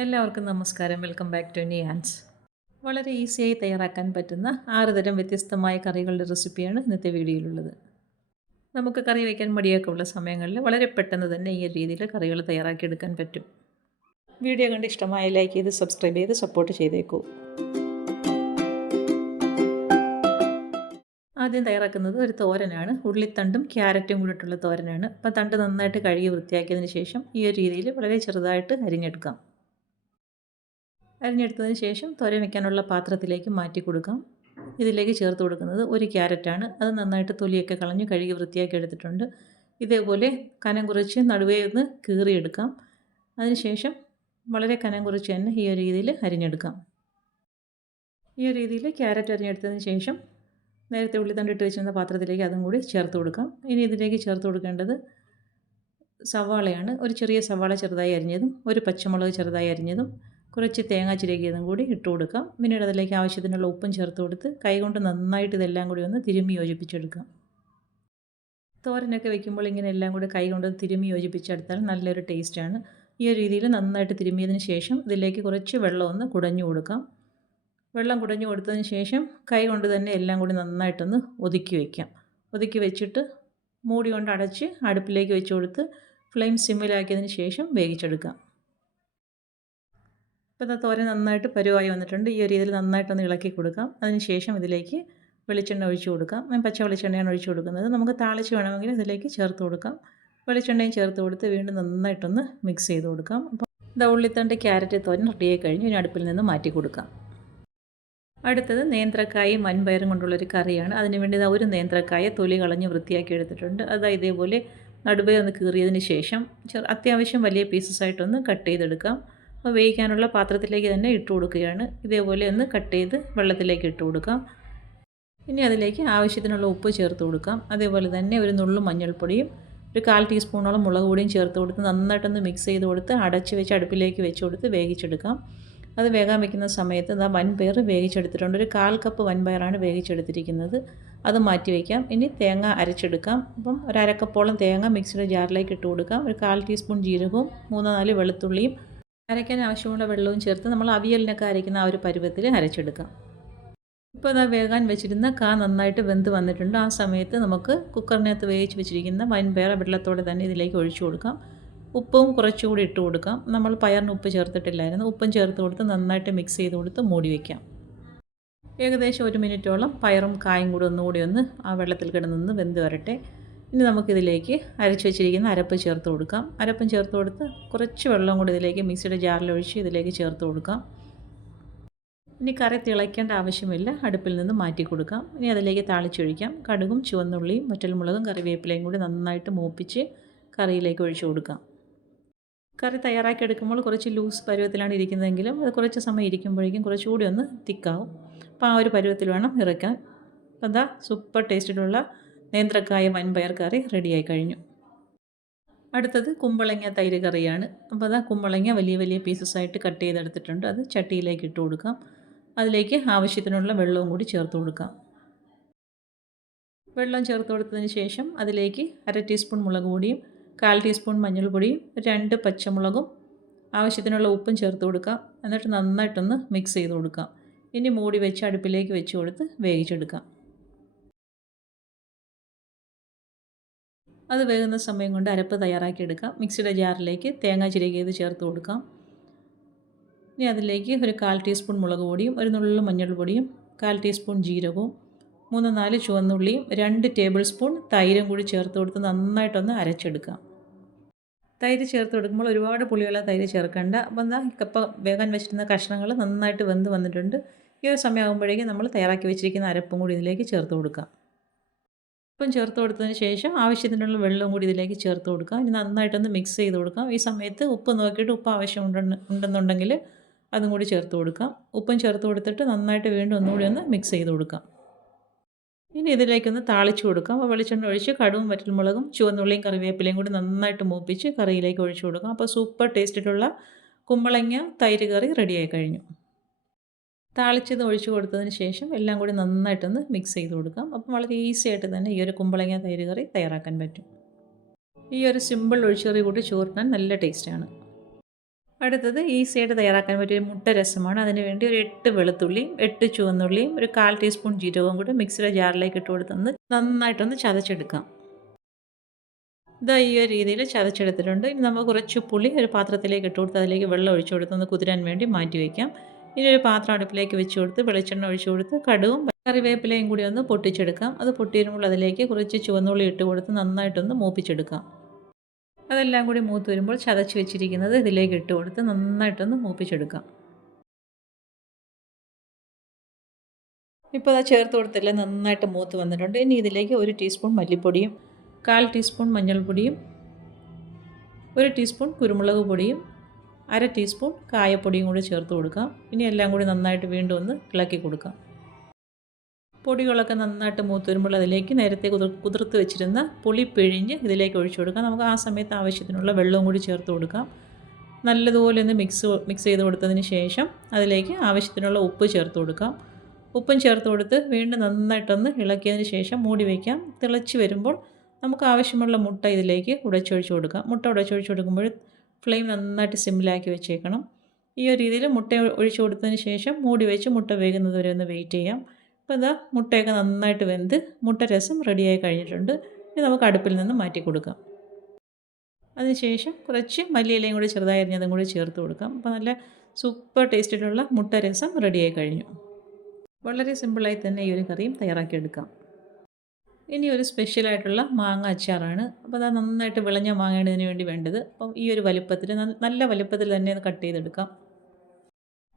എല്ലാവർക്കും നമസ്കാരം. Welcome back to Niyan's. വളരെ ഈസിയായി തയ്യാറാക്കാൻ പറ്റുന്ന 6 തരം വ്യത്യസ്തമായ കറികളുടെ റെസിപ്പിയാണ് ഇന്നത്തെ വീഡിയോയിലുള്ളത്. നമുക്ക് കറി വയ്ക്കാൻ മടിയൊക്കെ ഉള്ള സമയങ്ങളിൽ വളരെ പെട്ടെന്ന് തന്നെ ഈ രീതിയിൽ കറികൾ തയ്യാറാക്കിയെടുക്കാൻ പറ്റും. വീഡിയോ കണ്ട് ഇഷ്ടമായ ലൈക്ക് ചെയ്ത് സബ്സ്ക്രൈബ് ചെയ്ത് സപ്പോർട്ട് ചെയ്തേക്കൂ. ആദ്യം തയ്യാറാക്കുന്നത് ഒരു തോരനാണ്. ഉള്ളിത്തണ്ടും ക്യാരറ്റും കൂടിയിട്ടുള്ള തോരനാണ്. അപ്പോൾ തണ്ട് നന്നായിട്ട് കഴുകി വൃത്തിയാക്കിയതിന് ശേഷം ഈ ഒരു രീതിയിൽ വളരെ ചെറുതായിട്ട് അരിഞ്ഞെടുക്കാം. അരിഞ്ഞെടുത്തതിന് ശേഷം തോരൻ വയ്ക്കാനുള്ള പാത്രത്തിലേക്ക് മാറ്റി കൊടുക്കാം. ഇതിലേക്ക് ചേർത്ത് കൊടുക്കുന്നത് ഒരു ക്യാരറ്റാണ്. അത് നന്നായിട്ട് തൊലിയൊക്കെ കളഞ്ഞ് കഴുകി വൃത്തിയാക്കി എടുത്തിട്ടുണ്ട്. ഇതേപോലെ കനം കുറച്ച് നടുവേ ഒന്ന് കീറിയെടുക്കാം. അതിനുശേഷം വളരെ കനം കുറച്ച് തന്നെ ഈ ഒരു രീതിയിൽ അരിഞ്ഞെടുക്കാം. ഈ ഒരു രീതിയിൽ ക്യാരറ്റ് അരിഞ്ഞെടുത്തതിന് ശേഷം നേരത്തെ ഉള്ളിത്തണ്ട് ഇട്ട് വെച്ചിരുന്ന പാത്രത്തിലേക്ക് അതും കൂടി ചേർത്ത് കൊടുക്കാം. ഇനി ഇതിലേക്ക് ചേർത്ത് കൊടുക്കേണ്ടത് സവാളയാണ്. ഒരു ചെറിയ സവാള ചെറുതായി അരിഞ്ഞതും ഒരു പച്ചമുളക് ചെറുതായി അരിഞ്ഞതും കുറച്ച് തേങ്ങ ചിരകിയതും കൂടി ഇട്ട് കൊടുക്കാം. പിന്നീട് അതിലേക്ക് ആവശ്യത്തിനുള്ള ഉപ്പും ചേർത്ത് കൊടുത്ത് കൈകൊണ്ട് നന്നായിട്ട് ഇതെല്ലാം കൂടി ഒന്ന് തിരുമ്മി യോജിപ്പിച്ചെടുക്കാം. തോരനൊക്കെ വെക്കുമ്പോൾ ഇങ്ങനെ എല്ലാം കൂടി കൈകൊണ്ട് തിരുമ്മി യോജിപ്പിച്ചെടുത്താൽ നല്ലൊരു ടേസ്റ്റാണ്. ഈ ഒരു രീതിയിൽ നന്നായിട്ട് തിരുമ്മിയതിന് ശേഷം ഇതിലേക്ക് കുറച്ച് വെള്ളം ഒന്ന് കുടഞ്ഞു കൊടുക്കാം. വെള്ളം കുടഞ്ഞു കൊടുത്തതിന് ശേഷം കൈ കൊണ്ട് തന്നെ എല്ലാം കൂടി നന്നായിട്ടൊന്ന് ഒതുക്കി വയ്ക്കാം. ഒതുക്കി വെച്ചിട്ട് മൂടി കൊണ്ട് അടച്ച് അടുപ്പിലേക്ക് വെച്ച് കൊടുത്ത് ഫ്ലെയിം സിമ്മിലാക്കിയതിന് ശേഷം വേവിച്ചെടുക്കാം. ഇപ്പോൾ തോരൻ നന്നായിട്ട് പരുവായി വന്നിട്ടുണ്ട്. ഈ ഒരു രീതിയിൽ നന്നായിട്ടൊന്ന് ഇളക്കി കൊടുക്കാം. അതിന് ശേഷം ഇതിലേക്ക് വെളിച്ചെണ്ണ ഒഴിച്ച് കൊടുക്കാം. ഞാൻ പച്ച വെളിച്ചെണ്ണയാണ് ഒഴിച്ച് കൊടുക്കുന്നത്. നമുക്ക് താളിച്ച് വേണമെങ്കിൽ ഇതിലേക്ക് ചേർത്ത് കൊടുക്കാം. വെളിച്ചെണ്ണയും ചേർത്ത് കൊടുത്ത് വീണ്ടും നന്നായിട്ടൊന്ന് മിക്സ് ചെയ്ത് കൊടുക്കാം. അപ്പോൾ ഉള്ളിത്തണ്ട് ക്യാരറ്റ് തോരൻ റെഡിയായി കഴിഞ്ഞ് ഇനി അടുപ്പിൽ നിന്ന് മാറ്റി കൊടുക്കാം. അടുത്തത് നേന്ത്രക്കായും വൻപയറും കൊണ്ടുള്ളൊരു കറിയാണ്. അതിനുവേണ്ടി ഒരു നേന്ത്രക്കായ തൊലി കളഞ്ഞ് വൃത്തിയാക്കി എടുത്തിട്ടുണ്ട്. ഇതേപോലെ നടുവേ ഒന്ന് കീറിയതിന് ശേഷം അത്യാവശ്യം വലിയ പീസസായിട്ടൊന്ന് കട്ട് ചെയ്തെടുക്കാം. അപ്പോൾ വേവിക്കാനുള്ള പാത്രത്തിലേക്ക് തന്നെ ഇട്ട് കൊടുക്കുകയാണ്. ഇതേപോലെ ഒന്ന് കട്ട് ചെയ്ത് വെള്ളത്തിലേക്ക് ഇട്ട് കൊടുക്കാം. ഇനി അതിലേക്ക് ആവശ്യത്തിനുള്ള ഉപ്പ് ചേർത്ത് കൊടുക്കാം. അതേപോലെ തന്നെ ഒരു നുള്ളു മഞ്ഞൾപ്പൊടിയും ഒരു 1/4 ടീസ്പൂണോളം മുളക് പൊടിയും ചേർത്ത് കൊടുത്ത് നന്നായിട്ടൊന്ന് മിക്സ് ചെയ്ത് കൊടുത്ത് അടച്ച് വെച്ച് അടുപ്പിലേക്ക് വെച്ച് കൊടുത്ത് വേവിച്ചെടുക്കാം. അത് വേകാൻ വയ്ക്കുന്ന സമയത്ത് വൻപയർ വേവിച്ചെടുത്തിട്ടുണ്ട്. ഒരു 1/4 കപ്പ് വൻപയറാണ് വേവിച്ചെടുത്തിരിക്കുന്നത്. അത് മാറ്റി വയ്ക്കാം. ഇനി തേങ്ങ അരച്ചെടുക്കാം. അപ്പം ഒരു 1/2 കപ്പോളം തേങ്ങ മിക്സിയുടെ ജാറിലേക്ക് ഇട്ട് കൊടുക്കാം. ഒരു 1/4 ടീസ്പൂൺ ജീരകവും 3-4 വെളുത്തുള്ളിയും അരയ്ക്കാൻ ആവശ്യമുള്ള വെള്ളവും ചേർത്ത് നമ്മൾ അവിയലിനൊക്കെ അരയ്ക്കുന്ന ആ ഒരു പരുവത്തിൽ അരച്ചെടുക്കാം. ഇപ്പോൾ വേകാൻ വെച്ചിരുന്ന നന്നായിട്ട് വെന്ത് വന്നിട്ടുണ്ട്. ആ സമയത്ത് നമുക്ക് കുക്കറിനകത്ത് വേവിച്ച് വെച്ചിരിക്കുന്ന വൻപയർ വെള്ളത്തോടെ തന്നെ ഇതിലേക്ക് ഒഴിച്ചു കൊടുക്കാം. ഉപ്പും കുറച്ചുകൂടി ഇട്ട് കൊടുക്കാം. നമ്മൾ പയറിന് ഉപ്പ് ചേർത്തിട്ടില്ലായിരുന്നു. ഉപ്പും ചേർത്ത് കൊടുത്ത് നന്നായിട്ട് മിക്സ് ചെയ്ത് കൊടുത്ത് മൂടി വയ്ക്കാം. ഏകദേശം 1 മിനിറ്റോളം പയറും കായും കൂടി ഒന്നുകൂടി ആ വെള്ളത്തിൽ കിടന്ന് വെന്ത് വരട്ടെ. ഇനി നമുക്കിതിലേക്ക് അരച്ച് വെച്ചിരിക്കുന്ന അരപ്പ് ചേർത്ത് കൊടുക്കാം. അരപ്പും ചേർത്ത് കൊടുത്ത് കുറച്ച് വെള്ളം കൂടി ഇതിലേക്ക് മിക്സിയുടെ ജാറിലൊഴിച്ച് ഇതിലേക്ക് ചേർത്ത് കൊടുക്കാം. ഇനി കറി തിളയ്ക്കേണ്ട ആവശ്യമില്ല. അടുപ്പിൽ നിന്ന് മാറ്റി കൊടുക്കാം. ഇനി അതിലേക്ക് താളിച്ചൊഴിക്കാം. കടുകും ചുവന്നുള്ളിയും വറ്റൽമുളകും കറിവേപ്പിലയും കൂടി നന്നായിട്ട് മൂപ്പിച്ച് കറിയിലേക്ക് ഒഴിച്ചു കൊടുക്കാം. കറി തയ്യാറാക്കി എടുക്കുമ്പോൾ കുറച്ച് ലൂസ് പരുവത്തിലാണ് ഇരിക്കുന്നതെങ്കിലും അത് കുറച്ച് സമയം ഇരിക്കുമ്പോഴേക്കും കുറച്ചുകൂടി ഒന്ന് തിക്കാവും. അപ്പോൾ ആ ഒരു പരുവത്തിൽ വേണം ഇറക്കാൻ. അപ്പോൾ സൂപ്പർ ടേസ്റ്റിലുള്ള നേന്ത്രക്കായ വൻപയർ കറി റെഡിയായി കഴിഞ്ഞു. അടുത്തത് കുമ്പളങ്ങ തൈര് കറിയാണ്. അപ്പോൾ കുമ്പളങ്ങ വലിയ വലിയ പീസസായിട്ട് കട്ട് ചെയ്തെടുത്തിട്ടുണ്ട്. അത് ചട്ടിയിലേക്ക് ഇട്ട് കൊടുക്കാം. അതിലേക്ക് ആവശ്യത്തിനുള്ള വെള്ളവും കൂടി ചേർത്ത് കൊടുക്കാം. വെള്ളം ചേർത്ത് കൊടുത്തതിന് ശേഷം അതിലേക്ക് 1/2 ടീസ്പൂൺ മുളക് പൊടിയും 1/4 ടീസ്പൂൺ മഞ്ഞൾപ്പൊടിയും 2 പച്ചമുളകും ആവശ്യത്തിനുള്ള ഉപ്പും ചേർത്ത് കൊടുക്കാം. എന്നിട്ട് നന്നായിട്ടൊന്ന് മിക്സ് ചെയ്ത് കൊടുക്കാം. ഇനി മൂടി വെച്ച് അടുപ്പിലേക്ക് വെച്ച് കൊടുത്ത് വേവിച്ചെടുക്കാം. അത് വേകുന്ന സമയം കൊണ്ട് അരപ്പ് തയ്യാറാക്കിയെടുക്കാം. മിക്സിയുടെ ജാറിലേക്ക് തേങ്ങ ചിരകിയത് ചേർത്ത് കൊടുക്കാം. ഇനി അതിലേക്ക് ഒരു 1/4 ടീസ്പൂൺ മുളക് പൊടിയും ഒരു നുള്ളു മഞ്ഞൾപ്പൊടിയും 1/4 ടീസ്പൂൺ ജീരകവും 3-4 ചുവന്നുള്ളിയും 2 ടേബിൾ സ്പൂൺ തൈരും കൂടി ചേർത്ത് കൊടുത്ത് നന്നായിട്ടൊന്ന് അരച്ചെടുക്കാം. തൈര് ചേർത്ത് കൊടുക്കുമ്പോൾ ഒരുപാട് പുളിയുള്ള തൈര് ചേർക്കേണ്ട. അപ്പം ഇപ്പോൾ വേകാൻ വെച്ചിരുന്ന കഷ്ണങ്ങൾ നന്നായിട്ട് വെന്ത് വന്നിട്ടുണ്ട്. ഈ ഒരു സമയമാകുമ്പോഴേക്കും നമ്മൾ തയ്യാറാക്കി വെച്ചിരിക്കുന്ന അരപ്പും കൂടി ഇതിലേക്ക് ചേർത്ത് കൊടുക്കാം. ഉപ്പും ചേർത്ത് കൊടുത്തതിന് ശേഷം ആവശ്യത്തിനുള്ള വെള്ളവും കൂടി ഇതിലേക്ക് ചേർത്ത് കൊടുക്കാം. ഇനി നന്നായിട്ടൊന്ന് മിക്സ് ചെയ്ത് കൊടുക്കാം. ഈ സമയത്ത് ഉപ്പ് നോക്കിയിട്ട് ഉപ്പ് ആവശ്യം ഉണ്ടെന്നുണ്ടെങ്കിൽ അതും കൂടി ചേർത്ത് കൊടുക്കാം. ഉപ്പും ചേർത്ത് കൊടുത്തിട്ട് നന്നായിട്ട് വീണ്ടും ഒന്നുകൂടി ഒന്ന് മിക്സ് ചെയ്ത് കൊടുക്കാം. ഇനി ഇതിലേക്കൊന്ന് താളിച്ച് കൊടുക്കാം. അപ്പോൾ വെളിച്ചെണ്ണ ഒഴിച്ച് കടുവും വറ്റൽമുളകും ചുവന്നുള്ളിയും കറിവേപ്പിലയും കൂടി നന്നായിട്ട് മൂപ്പിച്ച് കറിയിലേക്ക് ഒഴിച്ചു കൊടുക്കാം. അപ്പോൾ സൂപ്പർ ടേസ്റ്റിലുള്ള കുമ്പളങ്ങ തൈര് കറി റെഡിയായി കഴിഞ്ഞു. താളിച്ചത് ഒഴിച്ച് കൊടുത്തതിന് ശേഷം എല്ലാം കൂടി നന്നായിട്ടൊന്ന് മിക്സ് ചെയ്ത് കൊടുക്കാം. അപ്പം വളരെ ഈസി ആയിട്ട് തന്നെ ഈ ഒരു കുമ്പളങ്ങ തൈര് കറി തയ്യാറാക്കാൻ പറ്റും. ഈ ഒരു സിമ്പിൾ ഒഴിച്ചുകറി കൂട്ടി ചോറിനാൻ നല്ല ടേസ്റ്റാണ്. അടുത്തത് ഈസിയായിട്ട് തയ്യാറാക്കാൻ പറ്റിയ മുട്ട രസമാണ്. അതിന് വേണ്ടി ഒരു 8 വെളുത്തുള്ളിയും 8 ചുവന്നുള്ളിയും ഒരു 1/4 ടീസ്പൂൺ ജീരകവും കൂടി മിക്സിയുടെ ജാറിലേക്ക് ഇട്ട് കൊടുത്തൊന്ന് നന്നായിട്ടൊന്ന് ചതച്ചെടുക്കാം. ഇതാ ഈ ഒരു രീതിയിൽ ചതച്ചെടുത്തിട്ടുണ്ട്. ഇനി നമ്മൾ കുറച്ച് പുളി ഒരു പാത്രത്തിലേക്ക് ഇട്ട് കൊടുത്ത് അതിലേക്ക് വെള്ളം ഒഴിച്ച് കൊടുത്ത് ഒന്ന് കുതിരാൻ വേണ്ടി മാറ്റി വയ്ക്കാം. ഇനി ഒരു പാത്രം അടുപ്പിലേക്ക് വെച്ച് കൊടുത്ത് വെളിച്ചെണ്ണ ഒഴിച്ച് കൊടുത്ത് കടുകും കറിവേപ്പിലയും കൂടി ഒന്ന് പൊട്ടിച്ചെടുക്കാം. അത് പൊട്ടിയിരുമ്പോൾ അതിലേക്ക് കുറച്ച് ചുവന്നുള്ളി ഇട്ട് കൊടുത്ത് നന്നായിട്ടൊന്ന് മൂപ്പിച്ചെടുക്കാം. അതെല്ലാം കൂടി മൂത്ത് വരുമ്പോൾ ചതച്ച് വെച്ചിരിക്കുന്നത് ഇതിലേക്ക് ഇട്ട് കൊടുത്ത് നന്നായിട്ടൊന്ന് മൂപ്പിച്ചെടുക്കാം. ഇപ്പോൾ അത് ചേർത്ത് കൊടുത്തെല്ലാം നന്നായിട്ട് മൂത്ത് വന്നിട്ടുണ്ട്. ഇനി ഇതിലേക്ക് 1 ടീസ്പൂൺ മല്ലിപ്പൊടിയും 1/4 ടീസ്പൂൺ മഞ്ഞൾപ്പൊടിയും 1 ടീസ്പൂൺ കുരുമുളക് പൊടിയും 1/2 ടീസ്പൂൺ കായപ്പൊടിയും കൂടി ചേർത്ത് കൊടുക്കാം. ഇനി എല്ലാം കൂടി നന്നായിട്ട് വീണ്ടും ഒന്ന് ഇളക്കി കൊടുക്കാം. പൊടികളൊക്കെ നന്നായിട്ട് മൂത്ത് വരുമ്പോൾ അതിലേക്ക് നേരത്തെ കുതിർത്ത് വെച്ചിരുന്ന പുളി പിഴിഞ്ഞ് ഇതിലേക്ക് ഒഴിച്ചു കൊടുക്കാം. നമുക്ക് ആ സമയത്ത് ആവശ്യത്തിനുള്ള വെള്ളവും കൂടി ചേർത്ത് കൊടുക്കാം. നല്ലതുപോലെ ഒന്ന് മിക്സ് ചെയ്ത് കൊടുത്തതിന് ശേഷം അതിലേക്ക് ആവശ്യത്തിനുള്ള ഉപ്പ് ചേർത്ത് കൊടുക്കാം. ഉപ്പും ചേർത്ത് കൊടുത്ത് വീണ്ടും നന്നായിട്ടൊന്ന് ഇളക്കിയതിന് ശേഷം മൂടി വയ്ക്കാം. തിളച്ച് വരുമ്പോൾ നമുക്ക് ആവശ്യമുള്ള മുട്ട ഇതിലേക്ക് ഉടച്ചൊഴിച്ച് കൊടുക്കാം. മുട്ട ഉടച്ചൊഴിച്ച് കൊടുക്കുമ്പോൾ ഫ്ലെയിം നന്നായിട്ട് സിമ്മിലാക്കി വെച്ചേക്കണം. ഈ ഒരു രീതിയിൽ മുട്ട ഒഴിച്ച് കൊടുത്തതിന് ശേഷം മൂടി വെച്ച് മുട്ട വേകുന്നത് വരെ ഒന്ന് വെയിറ്റ് ചെയ്യാം. അപ്പോൾ ഇതാ മുട്ടയൊക്കെ നന്നായിട്ട് വെന്ത് മുട്ട രസം റെഡിയായി കഴിഞ്ഞിട്ടുണ്ട്. ഇനി നമുക്ക് അടുപ്പിൽ നിന്ന് മാറ്റി കൊടുക്കാം. അതിനുശേഷം കുറച്ച് മല്ലിയിലയും കൂടി ചെറുതായി അരിഞ്ഞതും കൂടി ചേർത്ത് കൊടുക്കാം. അപ്പോൾ നല്ല സൂപ്പർ ടേസ്റ്റിലുള്ള മുട്ട രസം റെഡിയായി കഴിഞ്ഞു. വളരെ സിമ്പിളായി തന്നെ ഈ ഒരു കറിയും തയ്യാറാക്കിയെടുക്കാം. ഇനി ഒരു സ്പെഷ്യലായിട്ടുള്ള മാങ്ങ അച്ചാറാണ്. അപ്പോൾ അത് നന്നായിട്ട് വിളഞ്ഞ മാങ്ങയാണ് ഇതിന് വേണ്ടി വേണ്ടത്. അപ്പം ഈ ഒരു വലുപ്പത്തിൽ നല്ല വലുപ്പത്തിൽ തന്നെ അത് കട്ട് ചെയ്തെടുക്കാം.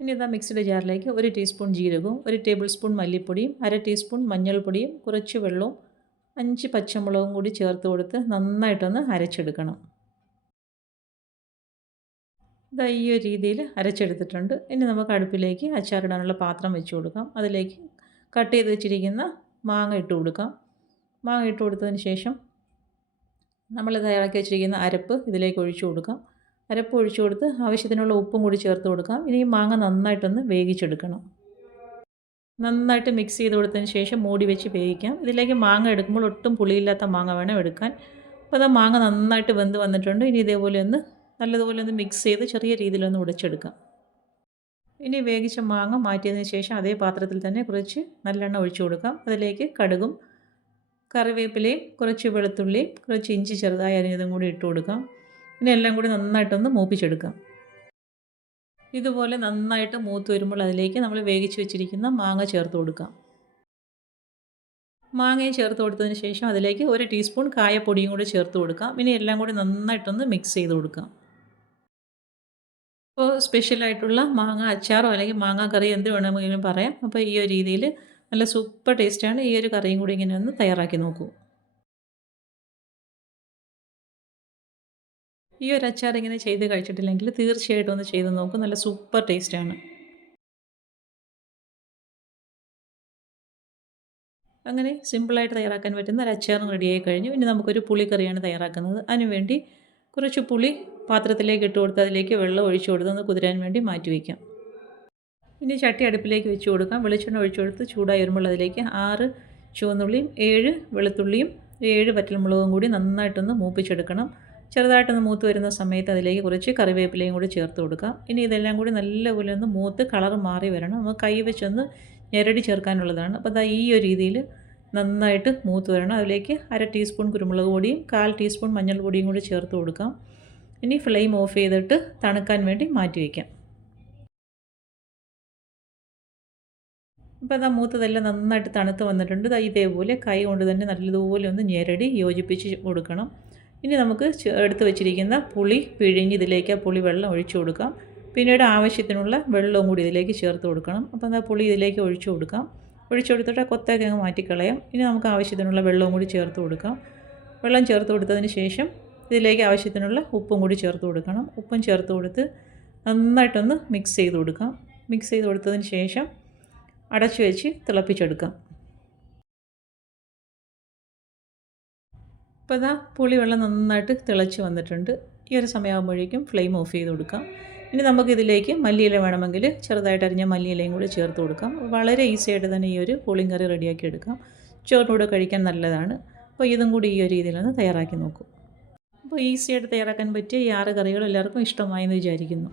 ഇനി ഇതാ മിക്സിയുടെ ജാറിലേക്ക് 1 ടീസ്പൂൺ ജീരകവും 1 ടേബിൾ സ്പൂൺ മല്ലിപ്പൊടിയും 1/2 ടീസ്പൂൺ മഞ്ഞൾപ്പൊടിയും കുറച്ച് വെള്ളവും 5 പച്ചമുളകും കൂടി ചേർത്ത് കൊടുത്ത് നന്നായിട്ടൊന്ന് അരച്ചെടുക്കണം. ഇതാ ഈ ഒരു രീതിയിൽ അരച്ചെടുത്തിട്ടുണ്ട്. ഇനി നമുക്ക് അടുപ്പിലേക്ക് അച്ചാറിടാനുള്ള പാത്രം വെച്ച് കൊടുക്കാം. അതിലേക്ക് കട്ട് ചെയ്ത് വെച്ചിരിക്കുന്ന മാങ്ങ ഇട്ട് കൊടുക്കാം. മാങ്ങ ഇട്ട് കൊടുത്തതിന് ശേഷം നമ്മൾ തയ്യാറാക്കി വെച്ചിരിക്കുന്ന അരപ്പ് ഇതിലേക്ക് ഒഴിച്ചു കൊടുക്കാം. അരപ്പ് ഒഴിച്ചു കൊടുത്ത് ആവശ്യത്തിനുള്ള ഉപ്പും കൂടി ചേർത്ത് കൊടുക്കാം. ഇനി ഈ മാങ്ങ നന്നായിട്ടൊന്ന് വേവിച്ചെടുക്കണം. നന്നായിട്ട് മിക്സ് ചെയ്ത് കൊടുത്തതിന് ശേഷം മൂടി വെച്ച് വേവിക്കാം. ഇതിലേക്ക് മാങ്ങ എടുക്കുമ്പോൾ ഒട്ടും പുളിയില്ലാത്ത മാങ്ങ വേണം എടുക്കാൻ. അപ്പോൾ അത് മാങ്ങ നന്നായിട്ട് വെന്ത് വന്നിട്ടുണ്ട്. ഇനി ഇതേപോലെ ഒന്ന് നല്ലതുപോലെ ഒന്ന് മിക്സ് ചെയ്ത് ചെറിയ രീതിയിലൊന്ന് ഉടച്ചെടുക്കാം. ഇനി വേവിച്ച മാങ്ങ മാറ്റിയതിന് ശേഷം അതേ പാത്രത്തിൽ തന്നെ കുറച്ച് നല്ലെണ്ണ ഒഴിച്ചു കൊടുക്കാം. അതിലേക്ക് കടുകും കറിവേപ്പിലയും കുറച്ച് വെളുത്തുള്ളിയും കുറച്ച് ഇഞ്ചി ചെറുതായി അരിഞ്ഞതും കൂടി ഇട്ട് കൊടുക്കാം. ഇനി എല്ലാം കൂടി നന്നായിട്ടൊന്ന് മൂപ്പിച്ചെടുക്കാം. ഇതുപോലെ നന്നായിട്ട് മൂത്ത് വരുമ്പോൾ അതിലേക്ക് നമ്മൾ വേവിച്ച് വെച്ചിരിക്കുന്ന മാങ്ങ ചേർത്ത് കൊടുക്കാം. മാങ്ങയും ചേർത്ത് കൊടുത്തതിന് ശേഷം അതിലേക്ക് 1 ടീസ്പൂൺ കായപ്പൊടിയും കൂടി ചേർത്ത് കൊടുക്കാം. ഇനി എല്ലാം കൂടി നന്നായിട്ടൊന്ന് മിക്സ് ചെയ്ത് കൊടുക്കാം. അപ്പോൾ സ്പെഷ്യലായിട്ടുള്ള മാങ്ങ അച്ചാറോ അല്ലെങ്കിൽ മാങ്ങ കറി എന്ത് വേണമെങ്കിലും പറയാം. അപ്പോൾ ഈ ഒരു രീതിയിൽ നല്ല സൂപ്പർ ടേസ്റ്റാണ്. ഈ ഒരു കറിയും കൂടി ഇങ്ങനെ ഒന്ന് തയ്യാറാക്കി നോക്കൂ. ഈ ഒരു അച്ചാർ ഇങ്ങനെ ചെയ്ത് കഴിച്ചിട്ടില്ലെങ്കിൽ തീർച്ചയായിട്ടും ഒന്ന് ചെയ്ത് നോക്കൂ. നല്ല സൂപ്പർ ടേസ്റ്റാണ്. അങ്ങനെ സിമ്പിളായിട്ട് തയ്യാറാക്കാൻ പറ്റുന്ന ഒരു അച്ചാറും റെഡിയായി കഴിഞ്ഞു. ഇനി നമുക്കൊരു പുളിക്കറിയാണ് തയ്യാറാക്കുന്നത്. അതിനുവേണ്ടി കുറച്ച് പുളി പാത്രത്തിലേക്ക് ഇട്ട് കൊടുത്ത് അതിലേക്ക് വെള്ളം ഒഴിച്ചു കൊടുത്ത് ഒന്ന് കുതിരാൻ വേണ്ടി മാറ്റി വയ്ക്കാം. ഇനി ചട്ടി അടുപ്പിലേക്ക് വെച്ച് കൊടുക്കാം. വെളിച്ചെണ്ണ ഒഴിച്ചു കൊടുത്ത് ചൂടായി വരുമ്പോൾ അതിലേക്ക് 6 ചുവന്നുള്ളിയും 7 വെളുത്തുള്ളിയും 7 വറ്റൽമുളകും കൂടി നന്നായിട്ടൊന്ന് മൂപ്പിച്ചെടുക്കണം. ചെറുതായിട്ടൊന്ന് മൂത്ത് വരുന്ന സമയത്ത് അതിലേക്ക് കുറച്ച് കറിവേപ്പിലയും കൂടി ചേർത്ത് കൊടുക്കാം. ഇനി ഇതെല്ലാം കൂടി നല്ലപോലെ ഒന്ന് മൂത്ത് കളർ മാറി വരണം. നമുക്ക് കൈ വെച്ചൊന്ന് ഞെരടി ചേർക്കാനുള്ളതാണ്. അപ്പോൾ അതാ ഈ ഒരു രീതിയിൽ നന്നായിട്ട് മൂത്ത് വരണം. അതിലേക്ക് 1/2 ടീസ്പൂൺ കുരുമുളക് പൊടിയും 1/4 ടീസ്പൂൺ മഞ്ഞൾപ്പൊടിയും കൂടി ചേർത്ത് കൊടുക്കാം. ഇനി ഫ്ലെയിം ഓഫ് ചെയ്തിട്ട് തണുക്കാൻ വേണ്ടി മാറ്റി വയ്ക്കാം. അപ്പോൾ അതാ മൂത്തതെല്ലാം നന്നായിട്ട് തണുത്ത് വന്നിട്ടുണ്ട്. ഇതേപോലെ കൈ കൊണ്ട് തന്നെ നല്ലതുപോലെ ഒന്ന് ഞെരടി യോജിപ്പിച്ച് കൊടുക്കണം. ഇനി നമുക്ക് എടുത്ത് വെച്ചിരിക്കുന്ന പുളി പിഴിഞ്ഞ് ഇതിലേക്ക് ആ പുളി വെള്ളം ഒഴിച്ചു കൊടുക്കാം. പിന്നീട് ആവശ്യത്തിനുള്ള വെള്ളവും കൂടി ഇതിലേക്ക് ചേർത്ത് കൊടുക്കണം. അപ്പോൾ ആ പുളി ഇതിലേക്ക് ഒഴിച്ചു കൊടുക്കാം. ഒഴിച്ചു കൊടുത്തിട്ട് കൊത്തൊക്കെ അങ്ങ് മാറ്റിക്കളയാം. ഇനി നമുക്ക് ആവശ്യത്തിനുള്ള വെള്ളവും കൂടി ചേർത്ത് കൊടുക്കാം. വെള്ളം ചേർത്ത് കൊടുത്തതിന് ശേഷം ഇതിലേക്ക് ആവശ്യത്തിനുള്ള ഉപ്പും കൂടി ചേർത്ത് കൊടുക്കണം. ഉപ്പും ചേർത്ത് കൊടുത്ത് നന്നായിട്ടൊന്ന് മിക്സ് ചെയ്ത് കൊടുക്കാം. മിക്സ് ചെയ്ത് കൊടുത്തതിന് ശേഷം അടച്ചു വെച്ച് തിളപ്പിച്ചെടുക്കാം. അപ്പോൾ ഇതാ പുളിവെള്ളം നന്നായിട്ട് തിളച്ച് വന്നിട്ടുണ്ട്. ഈ ഒരു സമയമാകുമ്പോഴേക്കും ഫ്ലെയിം ഓഫ് ചെയ്ത് കൊടുക്കാം. ഇനി നമുക്കിതിലേക്ക് മല്ലിയില വേണമെങ്കിൽ ചെറുതായിട്ട് അരിഞ്ഞ മല്ലിയിലയും കൂടി ചേർത്ത് കൊടുക്കാം. വളരെ ഈസി ആയിട്ട് തന്നെ ഈ ഒരു പുളിങ്കറി റെഡിയാക്കി എടുക്കാം. ചോറിനൂടെ കഴിക്കാൻ നല്ലതാണ്. അപ്പോൾ ഇതും കൂടി ഈ ഒരു രീതിയിലൊന്ന് തയ്യാറാക്കി നോക്കൂ. അപ്പോൾ ഈസിയായിട്ട് തയ്യാറാക്കാൻ പറ്റിയ ഈ 6 കറികളും എല്ലാവർക്കും ഇഷ്ടമായെന്ന് വിചാരിക്കുന്നു.